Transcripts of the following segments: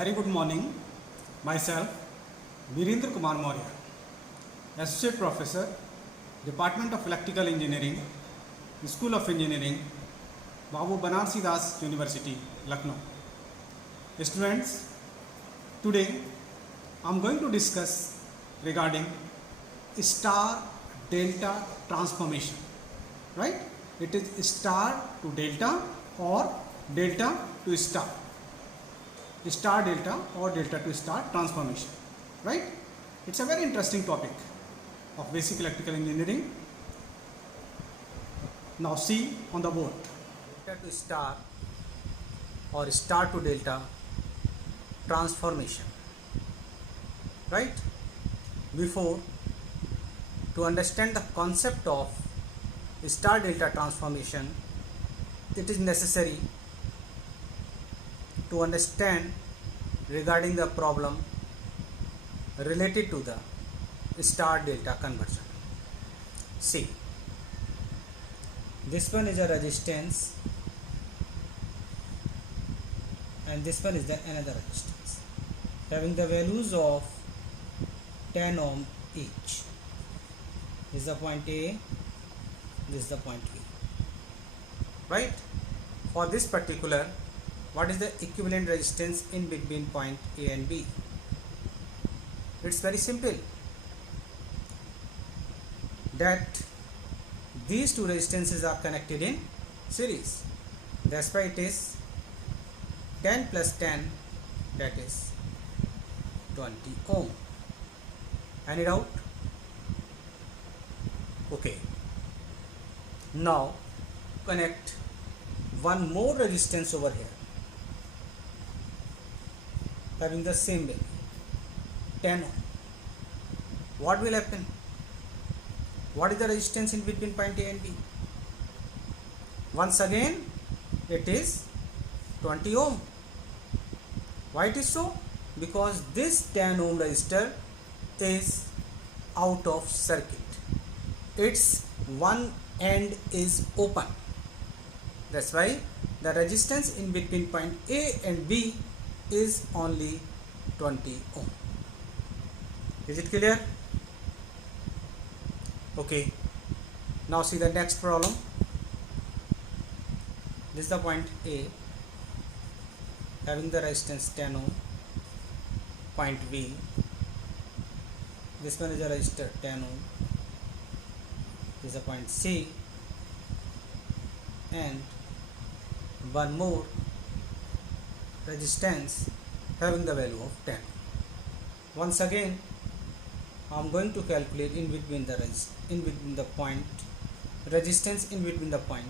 Very good morning. Myself, Virendra Kumar Maurya, Associate Professor, Department of Electrical Engineering, School of Engineering, Babu Banarsi Das University, Lucknow. Students, today I am going to discuss regarding star delta transformation. Right? It is star to delta or delta to star delta or delta to star transformation, right? It's a very interesting topic of basic electrical engineering. Now see on the board, delta to star or star to delta transformation, right? Before, to understand the concept of star delta transformation, it is necessary to understand regarding the problem related to the star delta conversion. See, this one is a resistance and this one is the another resistance having the values of 10 ohm each. This is the point A, this is the point B, right? For this particular, what is the equivalent resistance in between point A and B? It's very simple, that these two resistances are connected in series. That's why it is 10 plus 10, that is 20 ohm. Any doubt? Okay. Now connect one more resistance over here having the same value 10 ohm. What will happen? What is the resistance in between point A and B? Once again it is 20 ohm. Why it is so? Because this 10 ohm resistor is out of circuit. Its one end is open. That's why the resistance in between point A and B is only 20 ohm. Is it clear? Okay. Now see the next problem. This is the point A having the resistance 10 ohm. Point B, this one is a resistor 10 ohm. This is the point C, and one more resistance having the value of 10. Once again, I am going to calculate in between the point resistance in between the point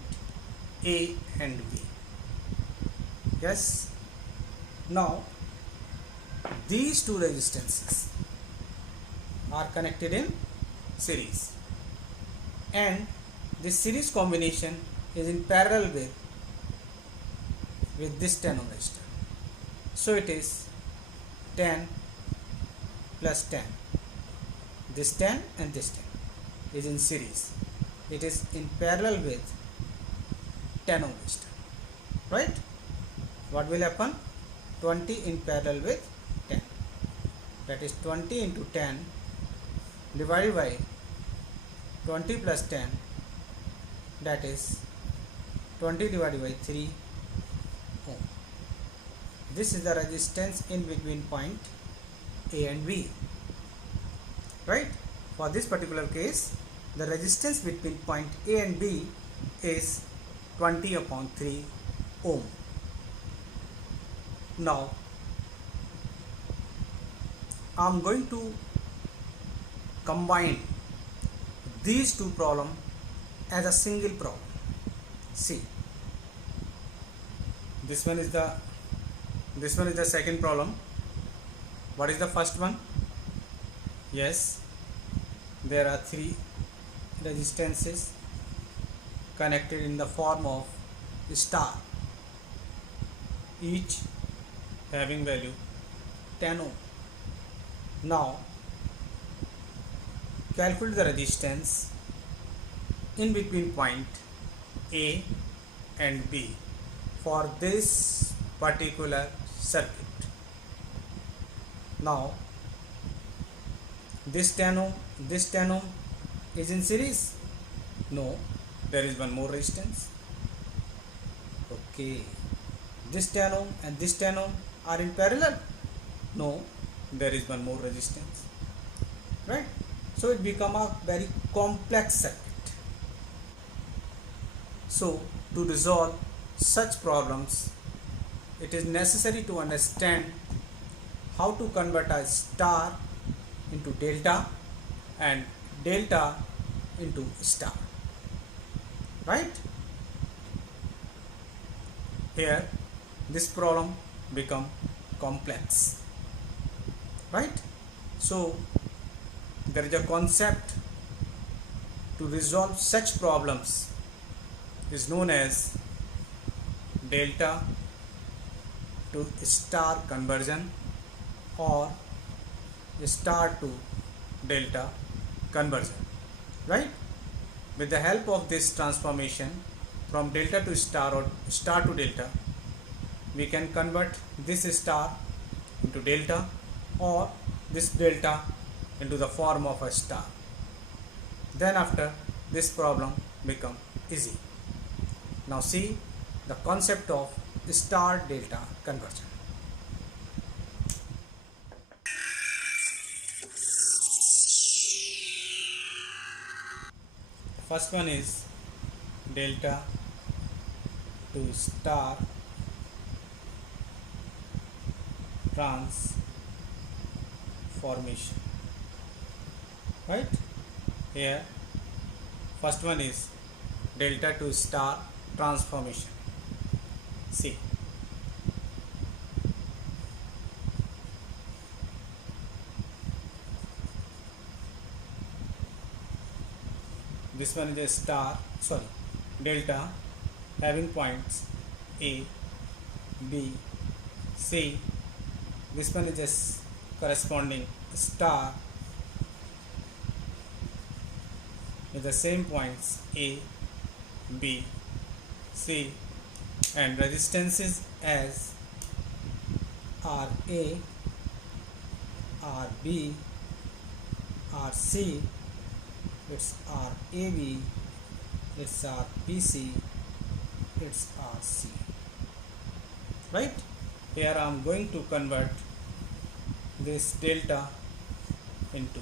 A and B. Yes. Now these two resistances are connected in series, and this series combination is in parallel with this 10 ohm resistor. So it is 10 plus 10. This 10 and this 10 is in series. It is in parallel with 10 ohm resistor. Right? What will happen? 20 in parallel with 10. That is 20 into 10 divided by 20 plus 10. That is 20 divided by 3 ohm. This is the resistance in between point A and B. Right? For this particular case, the resistance between point A and B is 20 upon 3 ohm. Now, I am going to combine these two problems as a single problem. See, this one is the second problem. What is the first one? Yes, there are three resistances connected in the form of star, each having value 10 ohm. Now calculate the resistance in between point A and B for this particular circuit. Now this 10 ohm, this 10 ohm is in series? No, there is one more resistance. Okay, this 10 ohm and this 10 ohm are in parallel? No, there is one more resistance, right? So it become a very complex circuit. So to resolve such problems, it is necessary to understand how to convert a star into delta and delta into star, right? Here this problem become complex, right? So there is a concept to resolve such problems is known as delta to star conversion or star to delta conversion, right? With the help of this transformation from delta to star or star to delta, we can convert this star into delta or this delta into the form of a star. Then after, this problem become easy. Now see the concept of star delta conversion. First one is delta to star transformation, right? Here first one is delta to star transformation. See, this one is a star, sorry, delta having points A, B, C. This one is just corresponding star with the same points A, B, C, and resistances as RA, RB, RC, it's RAB, it's RBC, it's RC, right? Here I am going to convert this delta into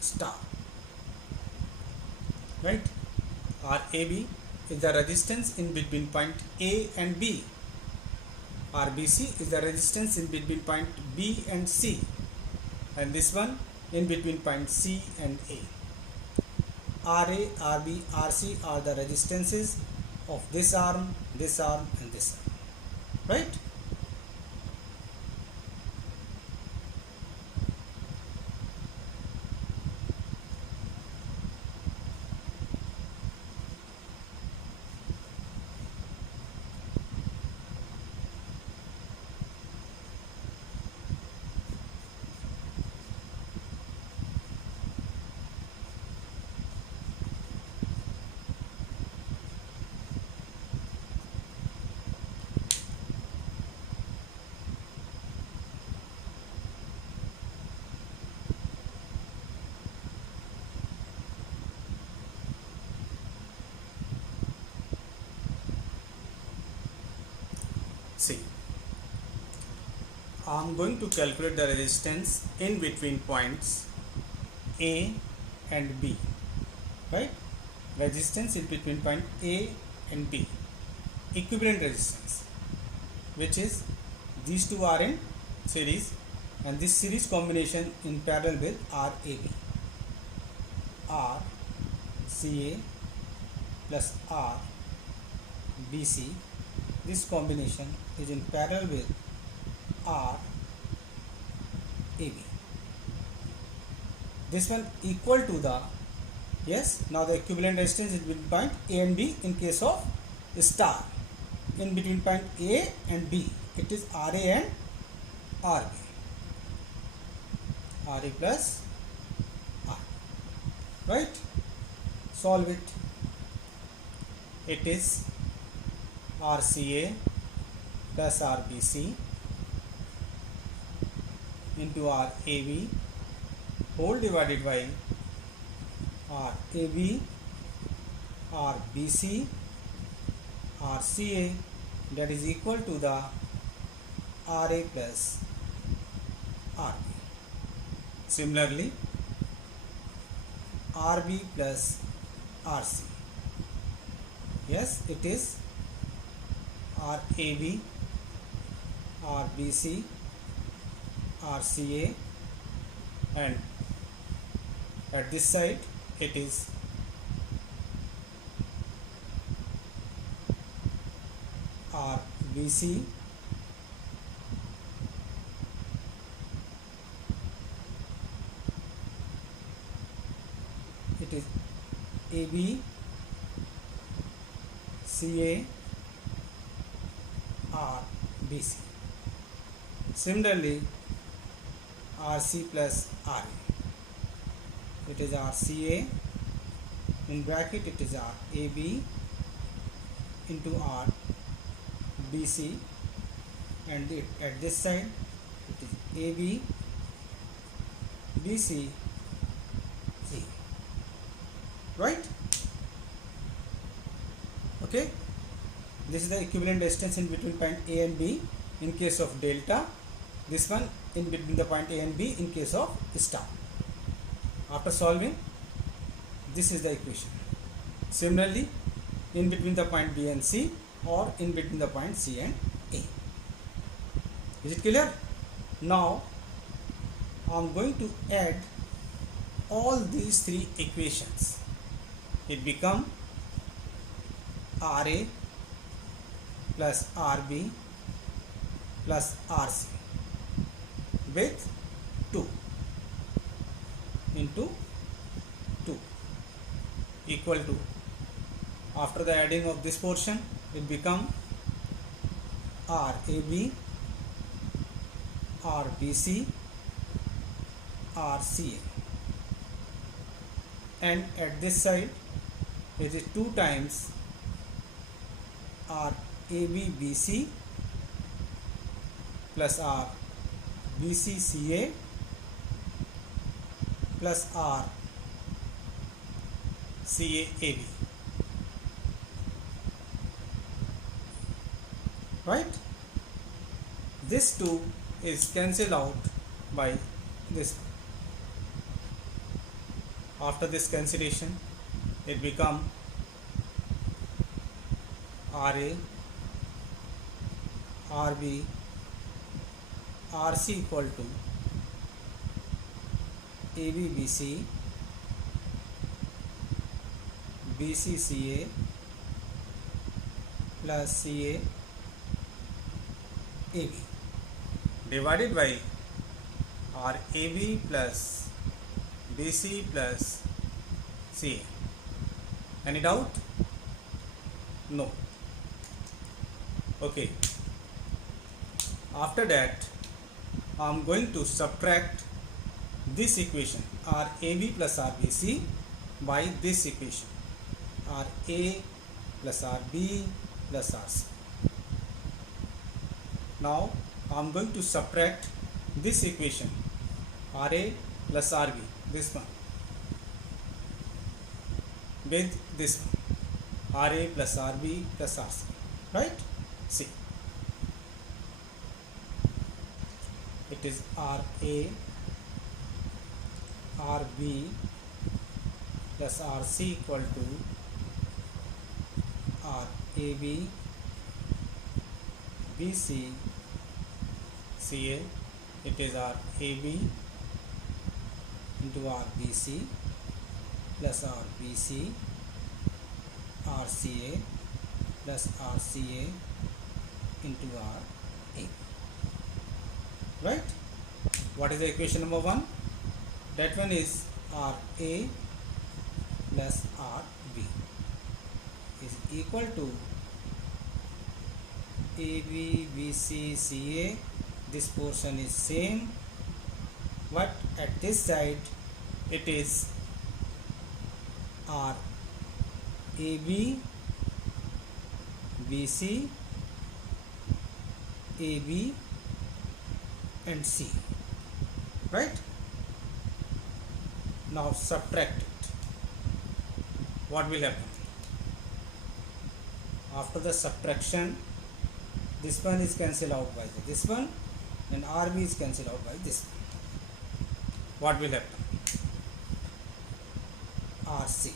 star, right? RAB is the resistance in between point A and B. RBC is the resistance in between point B and C, and this one in between point C and A. RA, RB, RC are the resistances of this arm, and this arm, right? See, I am going to calculate the resistance in between points A and B, right? Resistance in between point A and B, equivalent resistance, which is these two are in series and this series combination in parallel with RAB. RCA plus RBC, this combination is in parallel with RAB. This one equal to the, yes, now the equivalent resistance is between point A and B in case of star. In between point A and B, it is RA and RB. RA plus R, right? Solve it. It is RCA plus RBC into R AB whole divided by R AB, R BC, R CA, that is equal to the RA plus RB. Similarly, RB plus RC. Yes, it is RAB, RBC, RCA, and at this side it is RBC, it is AB, CA, RBC. Similarly, RC plus RA, it is RCA, in bracket it is RAB into RBC, and at this side it is AB, BC, C. Right? Okay, this is the equivalent distance in between point A and B in case of delta, this one in between the point A and B in case of star. After solving, this is the equation. Similarly, in between the point B and C, or in between the point C and A. Is it clear? Now I am going to add all these three equations. It become RA plus RB plus RC with 2 into 2 equal to, after the adding of this portion, it become RAB, RBC, RCA, and at this side it is 2 times RABBC plus RBCCA plus RCAAB. Right? This 2 is cancelled out by this. After this cancellation, it become RA, RB, RC equal to ABBC, BCCA plus CA AB divided by RAB plus BC plus CA. Any doubt? No. Okay. After that, I am going to subtract this equation RAB plus RBC by this equation RA plus RB plus RC. Now I am going to subtract this equation RA plus RB, this one, with this one RA plus RB plus RC. Right? See, it is RA RB plus RC equal to RAB BC CA. It is RAB into RBC plus RBC RCA plus RCA into RA. Right? What is the equation number 1? That one is RA plus RB is equal to AB, BC, CA. This portion is same, but at this side it is RAB, BC, AB and C. right? Now subtract it. What will happen? After the subtraction, this one is cancelled out by this one, and RB is cancelled out by this one. What will happen? RC,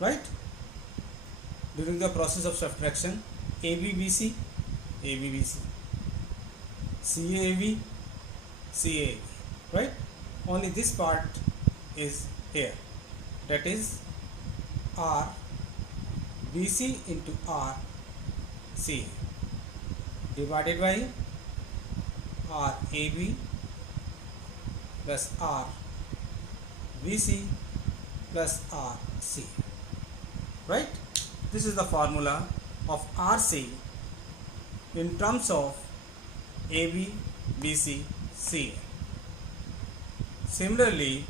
right? During the process of subtraction, ABBC, ABBC, CAB, CAB, right? Only this part is here, that is R BC into R CA divided by R AB plus R BC plus R C, right? This is the formula of RC in terms of AB, BC, CA. Similarly,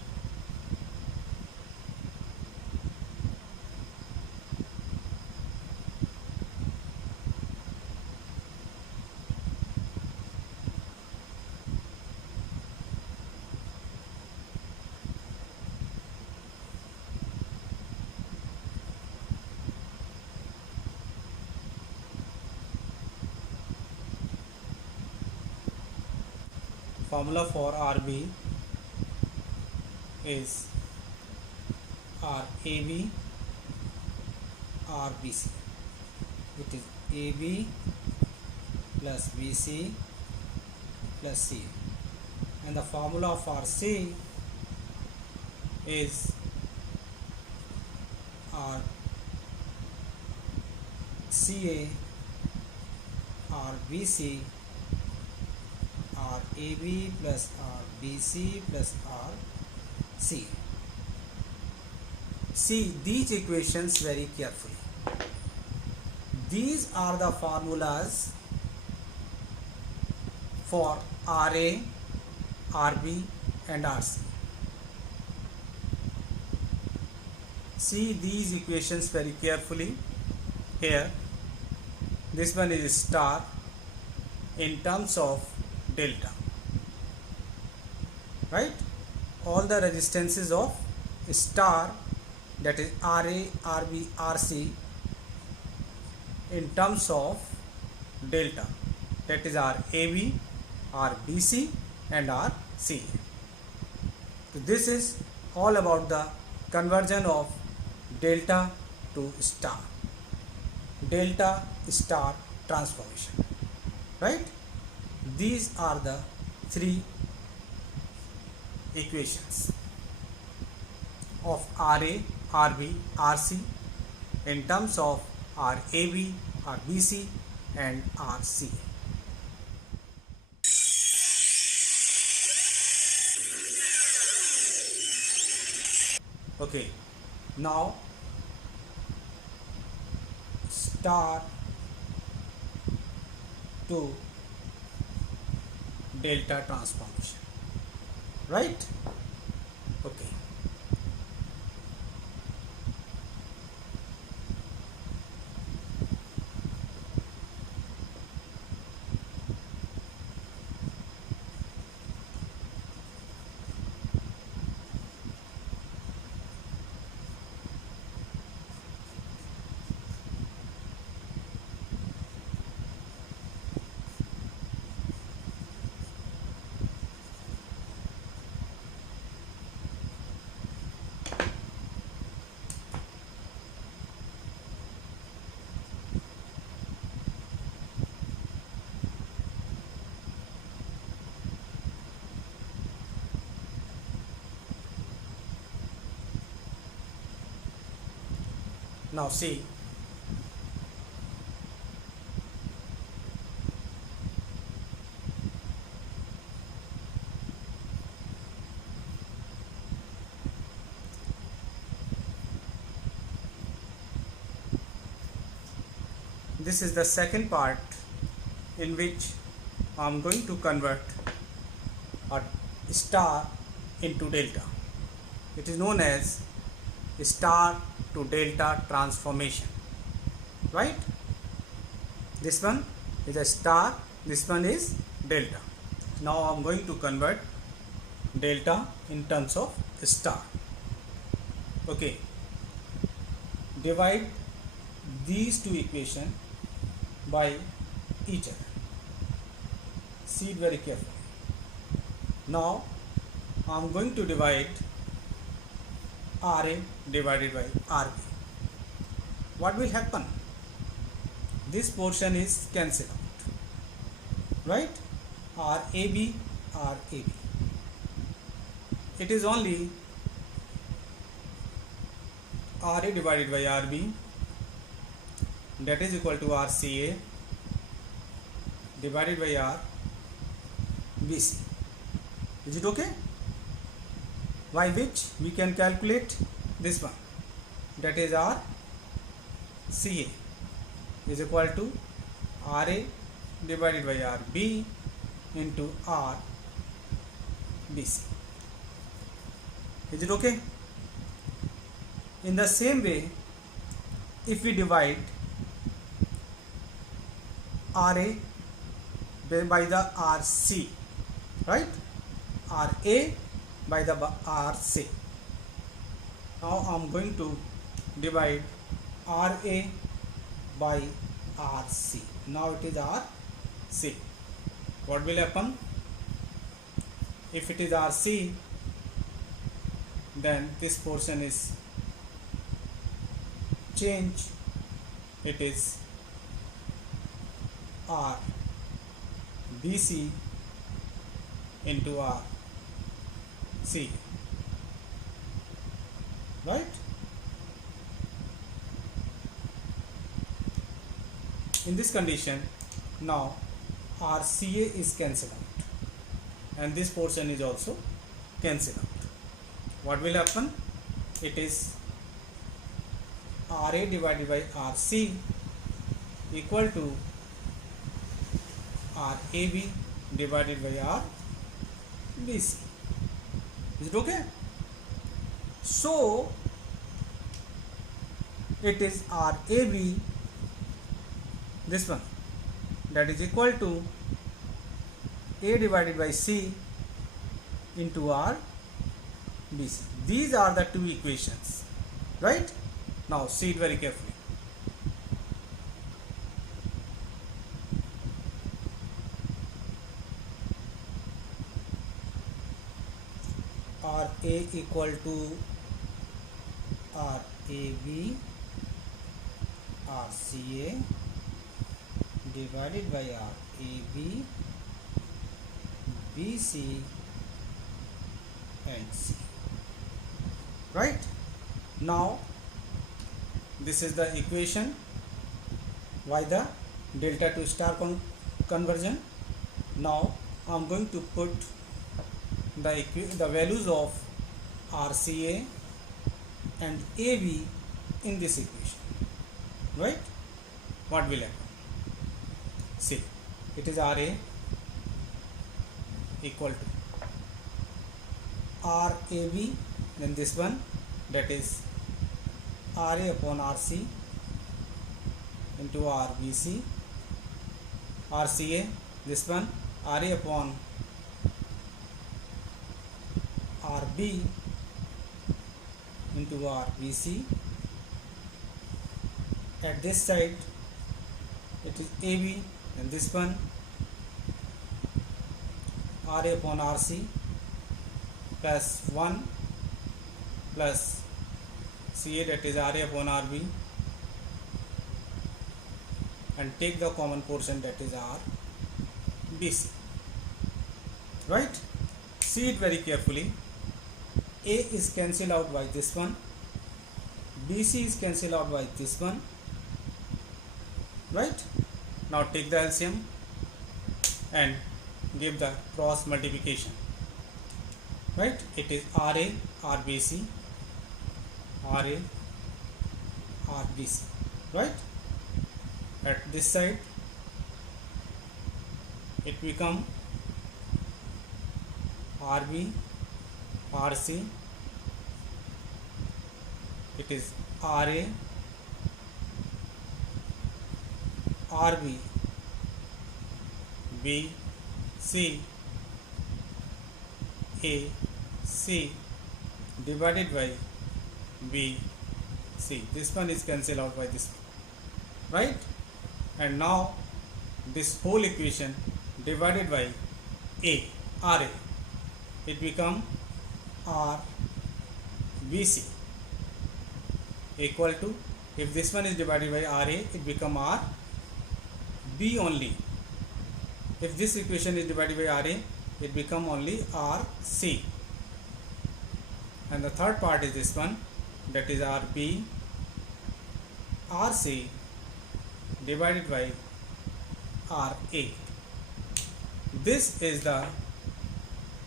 formula for RB is RAB RBC, which is AB plus BC plus C, and the formula of RC is RCA RBC RAB plus RBC plus RC. See these equations very carefully. These are the formulas for RA, RB and RC. See these equations very carefully. Here, this one is star in terms of delta, right? All the resistances of star, that is RA, RB, RC, in terms of delta, that is RAB, RBC and RCA. So this is all about the conversion of delta to star, delta star transformation, right? These are the three equations of RA, RB, RC in terms of RAB, RBC and RC. Okay, now star to delta transformation, right? Okay. Now see, this is the second part in which I am going to convert a star into delta. It is known as star to delta transformation, right? This one is a star, this one is delta. Now I am going to convert delta in terms of star. Okay, divide these two equations by each other. See it very carefully. Now I am going to divide RA divided by RB. What will happen? This portion is cancelled out, right? RAB, RAB. It is only RA divided by RB, that is equal to RCA divided by RBC. Is it okay? By which we can calculate this one, that is RCA is equal to RA divided by RB into RBC. Is it okay? In the same way, if we divide RA by the RC, right? RA by the RC. Now I am going to divide RA by RC. Now it is RC. What will happen? If it is RC, then this portion is changed. It is RBC into RC, right? In this condition, now RCA is cancelled out and this portion is also cancelled out. What will happen? It is RA divided by RC equal to RAB divided by RBC. Is it okay? So it is RAB, this one, that is equal to A divided by C into RBC. These are the two equations, right? Now see it very carefully. RA equal to RAB RCA divided by RAB BC and C, right? Now this is the equation by the delta to star conversion. Now I am going to put the values of RCA and AB in this equation, right? What will happen? See, it is RA equal to RAB, then this one, that is RA upon RC into RBC, RCA, this one, RA upon RB into RBC. At this side it is AB, and this one RA upon RC plus 1 plus CA, that is RA upon RB, and take the common portion, that is RBC, right? See it very carefully. A is cancelled out by this one, BC is cancelled out by this one, right? Now take the LCM and give the cross multiplication, right? It is RA RBC, RA RBC, right? At this side it become RB RC, it is RA RB B C A C divided by B C. This one is cancelled out by this one, right? And now this whole equation divided by A, RA, it become R B C equal to, if this one is divided by RA, it become R B only. If this equation is divided by RA, it become only R C. And the third part is this one, that is RB RC divided by RA. This is the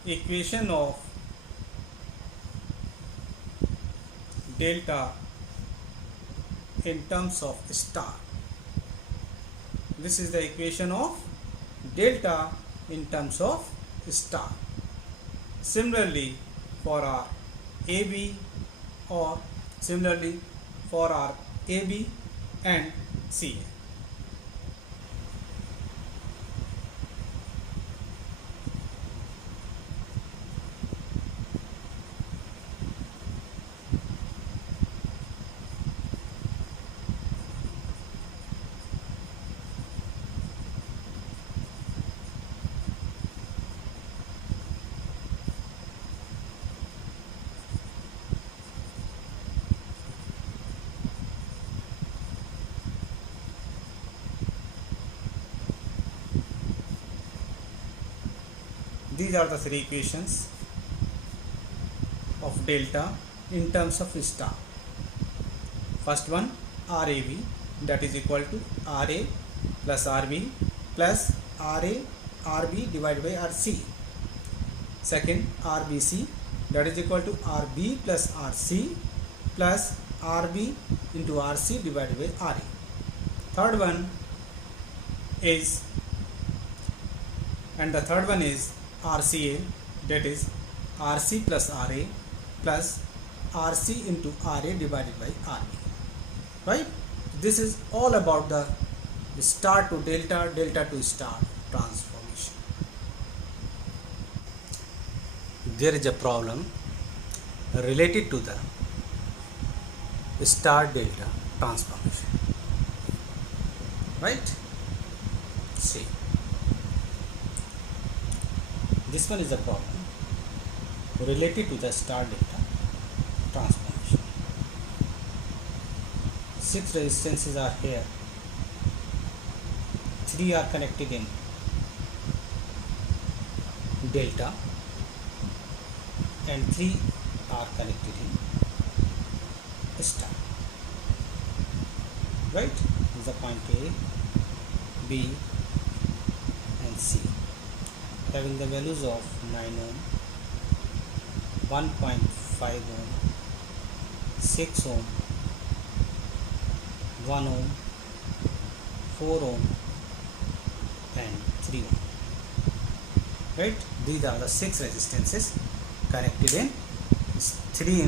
equation of delta in terms of star. This is the equation of delta in terms of star. Similarly for our AB, or similarly for our AB and CA. These are the three equations of delta in terms of star. First one, RAB, that is equal to RA plus RB plus RA RB divided by RC. Second, RBC, that is equal to RB plus RC plus RB into RC divided by RA. Third one is, and the third one is RCA, that is RC plus RA plus RC into RA divided by RB, right? This is all about the star to delta, delta to star transformation. There is a problem related to the star delta transformation, right? See, this one is a problem related to the star delta transformation. 6 resistances are here, 3 are connected in delta and 3 are connected in star, right? This is the point A, B and C, having the values of 9 ohm, 1.5 ohm, 6 ohm, 1 ohm, 4 ohm and 3 ohm, right? These are the 6 resistances connected in 3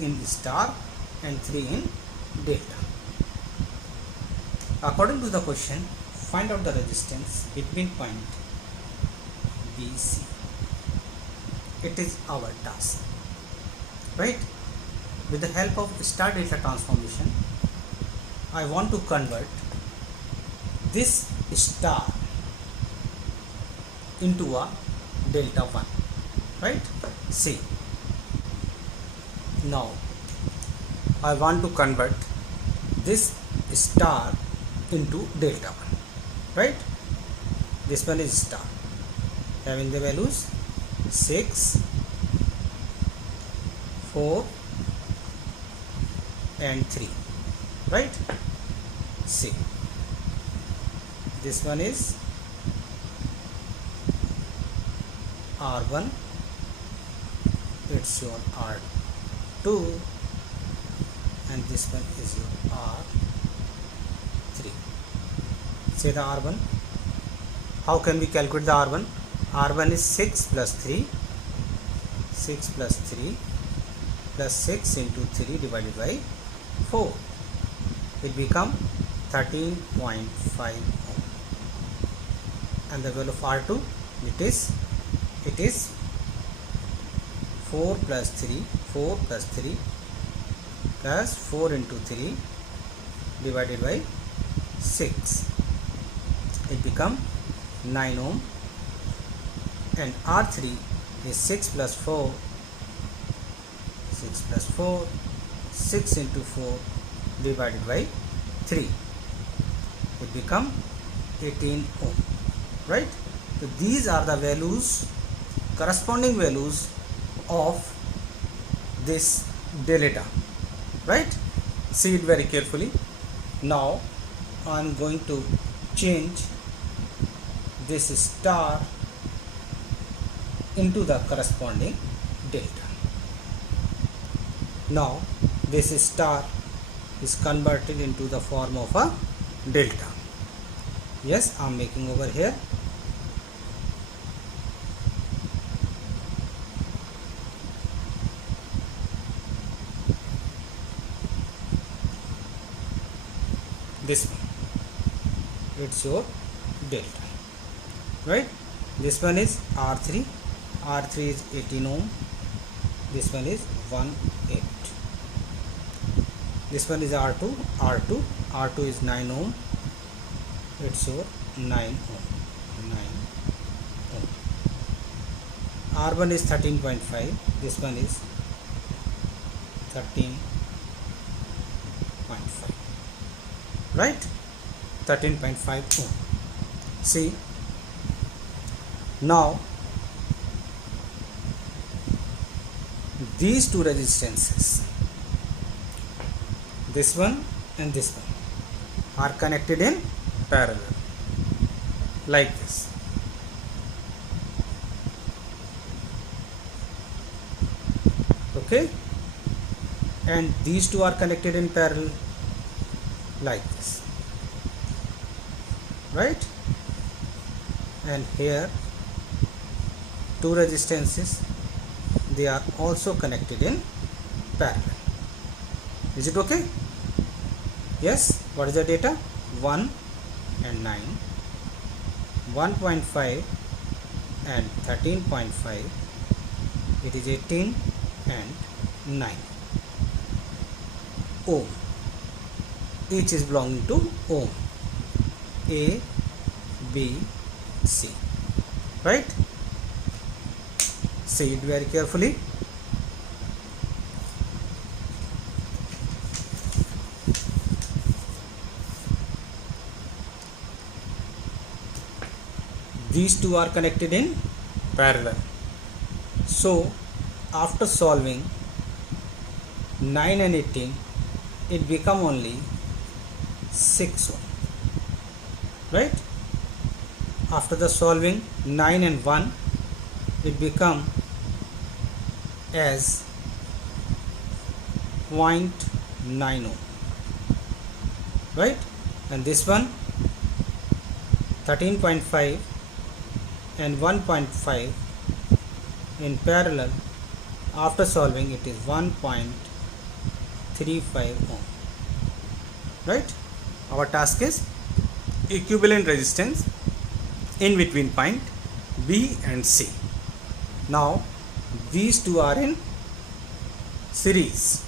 in star and 3 in delta. According to the question, find out the resistance between point B, C. It is our task, right? With the help of star delta transformation, I want to convert this star into a delta 1, right? See, now I want to convert this star into delta 1, right? This one is star, having the values 6, 4 and 3, right? See, this one is R1, it's your R2, and this one is your R3. Say the R1. How can we calculate the R1? R1 is 6 plus 3, 6 plus 3 plus 6 into 3 divided by 4. It become 13.5 ohm. And the value of R2, it is 4 plus 3, 4 plus 3 plus 4 into 3 divided by 6. It become 9 ohm, and R3 is 6 plus 4, 6 plus 4, 6 into 4 divided by 3. It become 18 ohm, right? So these are the values, corresponding values of this delta, right? See it very carefully. Now I am going to change this star into the corresponding delta. Now this star is converted into the form of a delta. Yes, I am making over here. This one, it's your delta, right? This one is R3, R3 is 18 ohm, this one is 1/8. This one is R2, R2 is 9 ohm, it's your 9 ohm, 9 ohm. R1 is 13.5, this one is 13.5, right? 13.5 ohm. See, now these two resistances, this one and this one, are connected in parallel like this. Okay, and these two are connected in parallel like this, right? And here two resistances, they are also connected in parallel. Is it okay? Yes. What is the data? 1 and 9, 1.5 and 13.5. It is 18 and 9 ohm. Each is belonging to ohm. A, B, C, right? See it very carefully. These two are connected in parallel. So after solving 9 and 18, it become only 6 ohm, right? After the solving 9 and 1, it become as 0.9 ohm, right? And this one 13.5 and 1.5 in parallel, after solving it is 1.35 ohm, right? Our task is equivalent resistance in between point B and C. Now these two are in series,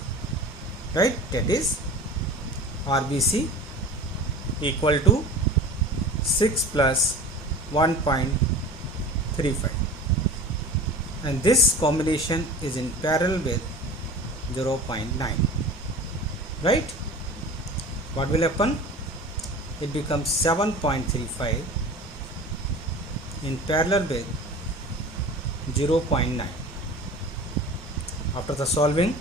right? That is RBC equal to 6 plus 1.35, and this combination is in parallel with 0.9, right? What will happen? It becomes 7.35 in parallel with 0.9. After the solving,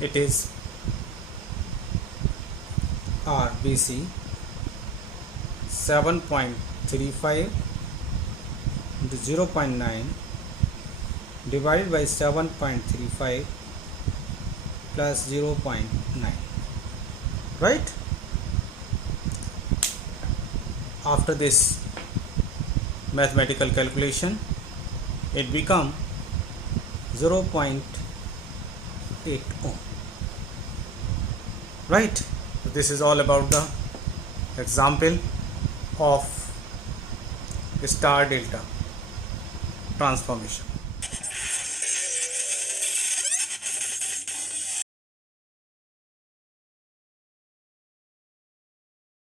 it is RBC 7.35 into 0.9 divided by 7.35 plus 0.9, right? After this mathematical calculation, it become 0.8 ohm, right? So this is all about the example of star delta transformation.